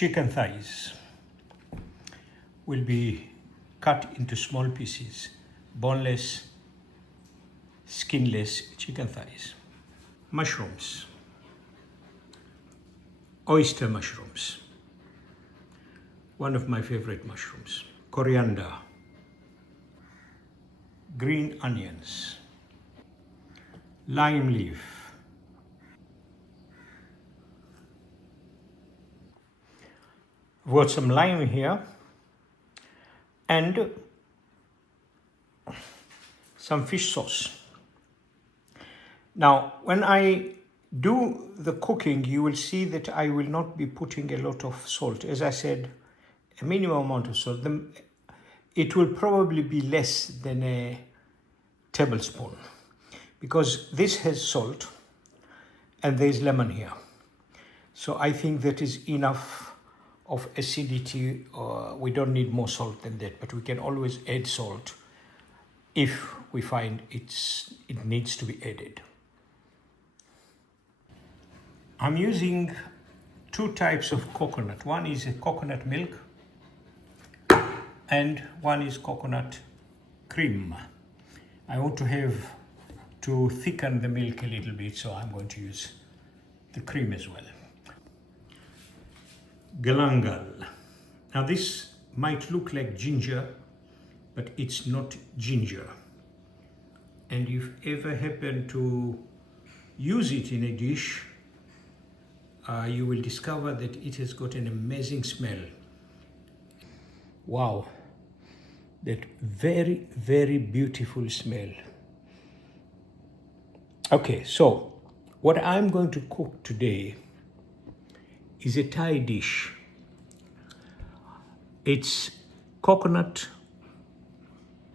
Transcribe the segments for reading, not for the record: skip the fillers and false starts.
chicken thighs will be cut into small pieces, boneless, skinless chicken thighs. Mushrooms, oyster mushrooms, one of my favorite mushrooms, coriander, green onions, lime leaf, I've got some lime here and some fish sauce. Now, when I do the cooking, you will see that I will not be putting a lot of salt. As I said, a minimum amount of salt. It will probably be less than a tablespoon because this has salt and there's lemon here. So I think that is enough of acidity. We don't need more salt than that, but we can always add salt if we find it needs to be added. I'm using two types of coconut. One is a coconut milk and one is coconut cream. I want to thicken the milk a little bit, so I'm going to use the cream as well. Galangal. Now this might look like ginger, but it's not ginger. And if ever happen to use it in a dish, you will discover that it has got an amazing smell. Wow, that very, very beautiful smell. Okay, so what I'm going to cook today is a Thai dish. It's coconut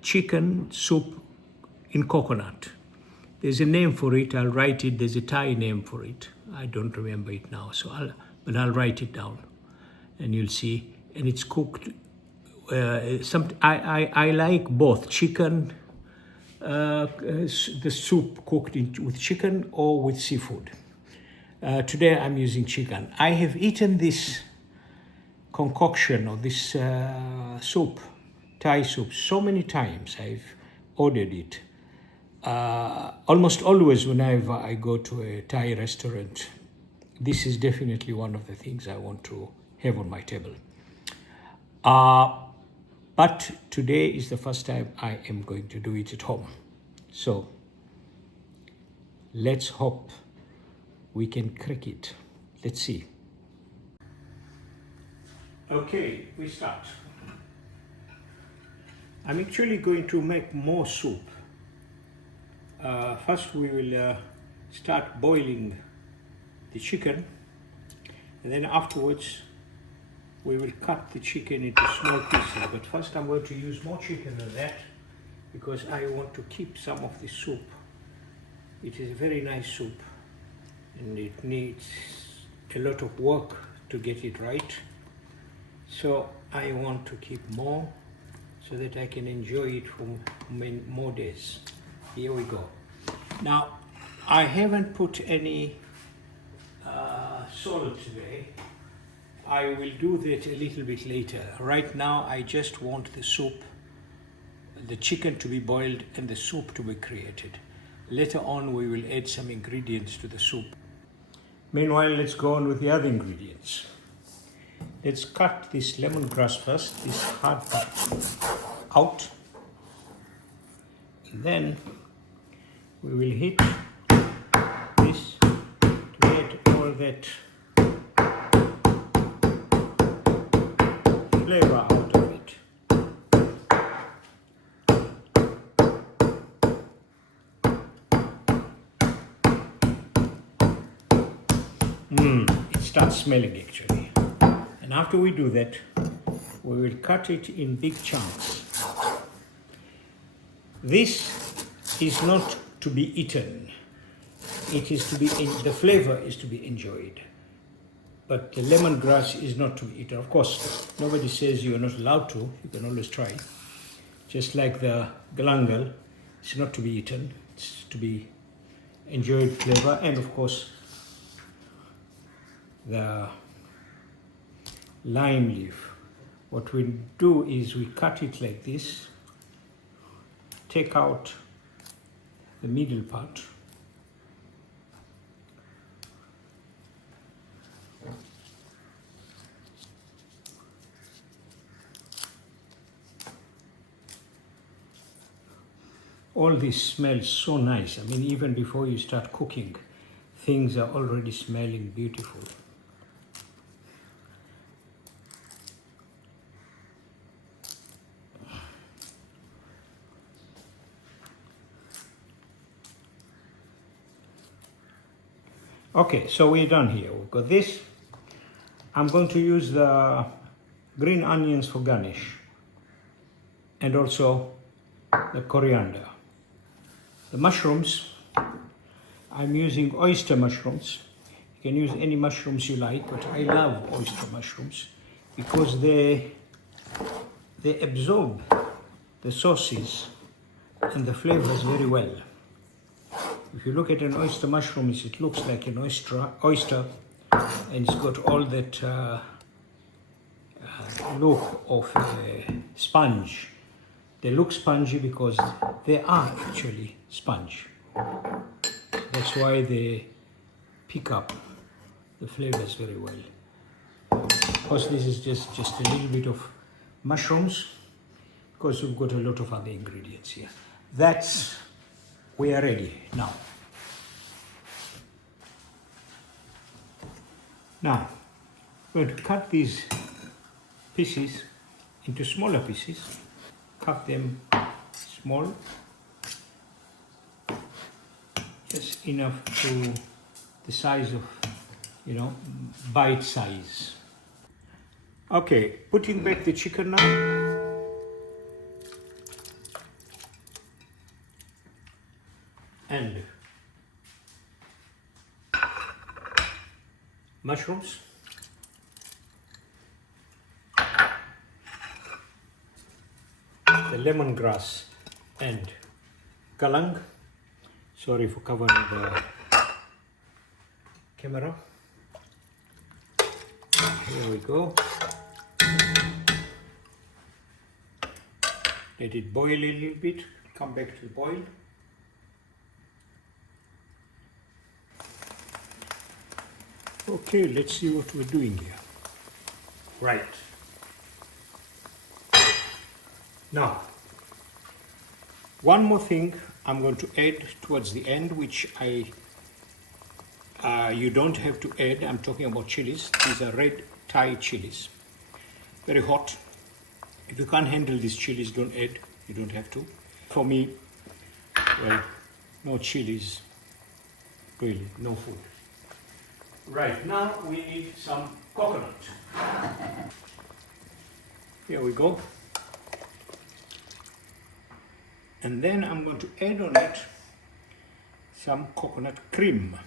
chicken soup in coconut. There's a name for it, I'll write it, there's a Thai name for it. I don't remember it now, but I'll write it down and you'll see. And it's cooked, I like both chicken, the soup cooked with chicken or with seafood. Today I'm using chicken. I have eaten this concoction or this soup, Thai soup, so many times. I've ordered it. Almost always whenever I go to a Thai restaurant, this is definitely one of the things I want to have on my table. But today is the first time I am going to do it at home. So let's hope we can crack it. Let's see. Okay, we start. I'm actually going to make more soup. First we will start boiling the chicken, and then afterwards we will cut the chicken into small pieces. But first I'm going to use more chicken than that because I want to keep some of the soup. It is a very nice soup and it needs a lot of work to get it right. So I want to keep more so that I can enjoy it for more days. Here we go. Now, I haven't put any salt today. I will do that a little bit later. Right now, I just want the soup, the chicken to be boiled and the soup to be created. Later on, we will add some ingredients to the soup. Meanwhile, let's go on with the other ingredients. Let's cut this lemongrass first, this hard part out. And then we will heat this to get all that flavor out of it. It starts smelling actually. And after we do that, we will cut it in big chunks. This is not to be eaten. It is to be, the flavor is to be enjoyed. But the lemongrass is not to be eaten. Of course, nobody says you are not allowed to. You can always try. Just like the galangal, it's not to be eaten. It's to be enjoyed flavor. And of course, the lime leaf. What we do is we cut it like this, take out the middle part, all this smells so nice. I mean, even before you start cooking, things are already smelling beautiful. Okay, so we're done here. We've got this. I'm going to use the green onions for garnish and also the coriander. The mushrooms, I'm using oyster mushrooms. You can use any mushrooms you like, but I love oyster mushrooms because they absorb the sauces and the flavors very well. If you look at an oyster mushroom, it looks like an oyster, and it's got all that look of a sponge. They look spongy because they are actually sponge. That's why they pick up the flavors very well. Of course, this is just a little bit of mushrooms because we've got a lot of other ingredients here. We are ready now. Now, we're going to cut these pieces into smaller pieces. Cut them small, just enough to the size of, bite size. Okay, putting back the chicken now. And mushrooms, the lemongrass and galang. Sorry for covering the camera. Here we go. Let it boil a little bit, come back to the boil. Okay, let's see what we're doing here. Right. Now, one more thing I'm going to add towards the end, which you don't have to add. I'm talking about chilies. These are red Thai chilies. Very hot. If you can't handle these chilies, don't add. You don't have to. For me, well, no chilies, really, no food. Right, now we need some coconut. Here we go. And then I'm going to add on it some coconut cream.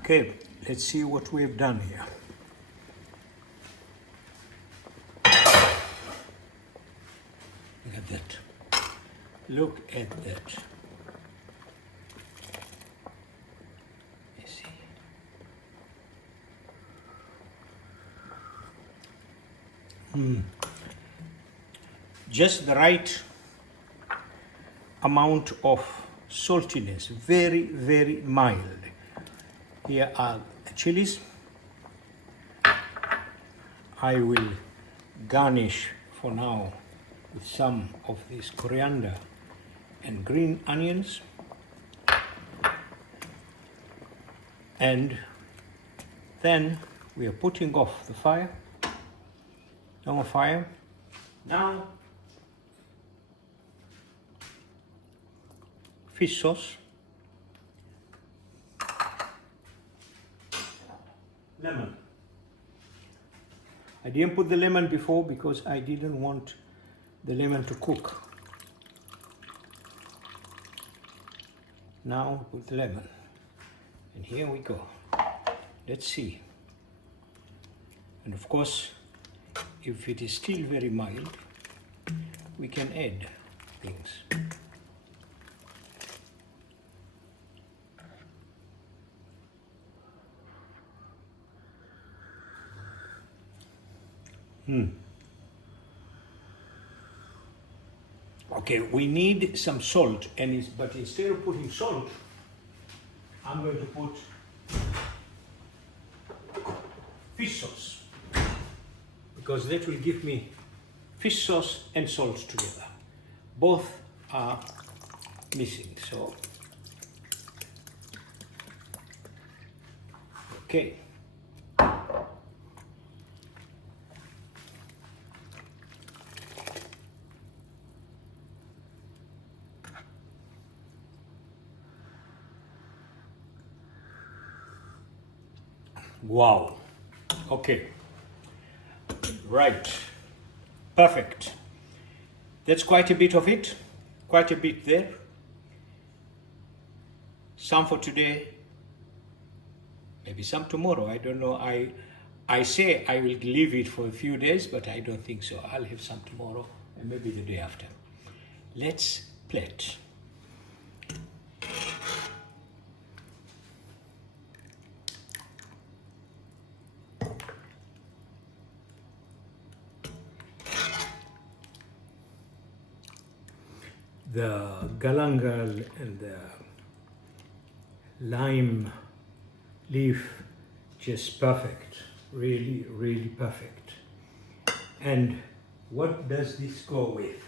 Okay, let's see what we've done here. Look at that. Look at that. You see. Just the right amount of saltiness, very, very mild. Here are the chilies. I will garnish for now with some of this coriander and green onions, and then we are putting off the fire. No more fire. Now, fish sauce, lemon. I didn't put the lemon before because I didn't want the lemon to cook. Now put the lemon. And here we go. Let's see. And of course, if it is still very mild, we can add things. Okay, we need some salt, but instead of putting salt, I'm going to put fish sauce, because that will give me fish sauce and salt together. Both are missing, so okay. Wow. Okay. Right. Perfect. That's quite a bit of it. Quite a bit there. Some for today. Maybe some tomorrow. I don't know. I say I will leave it for a few days, but I don't think so. I'll have some tomorrow and maybe the day after. Let's plate. The galangal and the lime leaf, just perfect, really, really perfect. And what does this go with?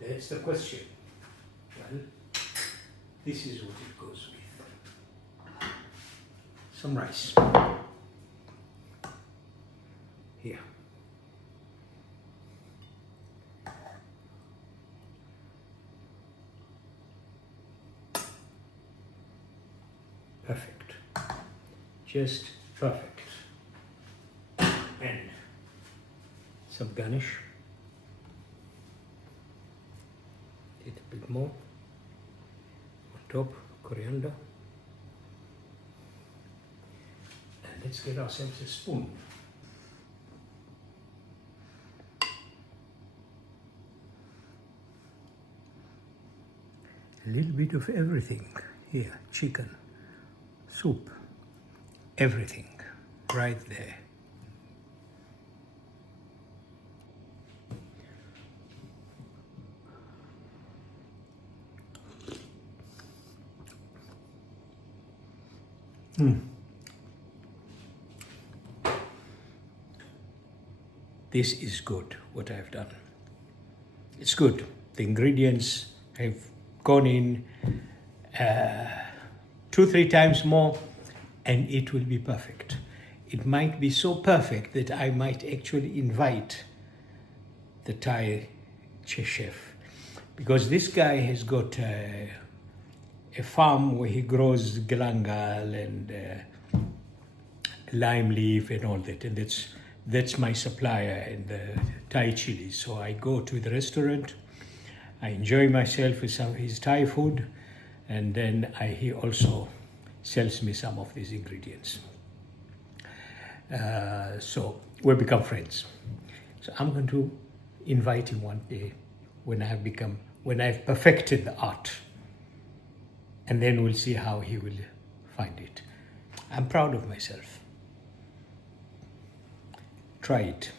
That's the question. Well, this is what it goes with. Some rice. Here. Perfect. Just perfect. And some garnish. A bit more. On top, coriander. And let's get ourselves a spoon. A little bit of everything here. Chicken, soup, everything right there. This is good, what I've done. It's good. The ingredients have gone in 2-3 times more, and it will be perfect. It might be so perfect that I might actually invite the Thai chef, because this guy has got a farm where he grows galangal and lime leaf and all that, and that's my supplier in the Thai chili. So I go to the restaurant, I enjoy myself with some of his Thai food, and then he also sells me some of these ingredients. So we become friends. So I'm going to invite him one day when I've perfected the art, and then we'll see how he will find it. I'm proud of myself. Try it.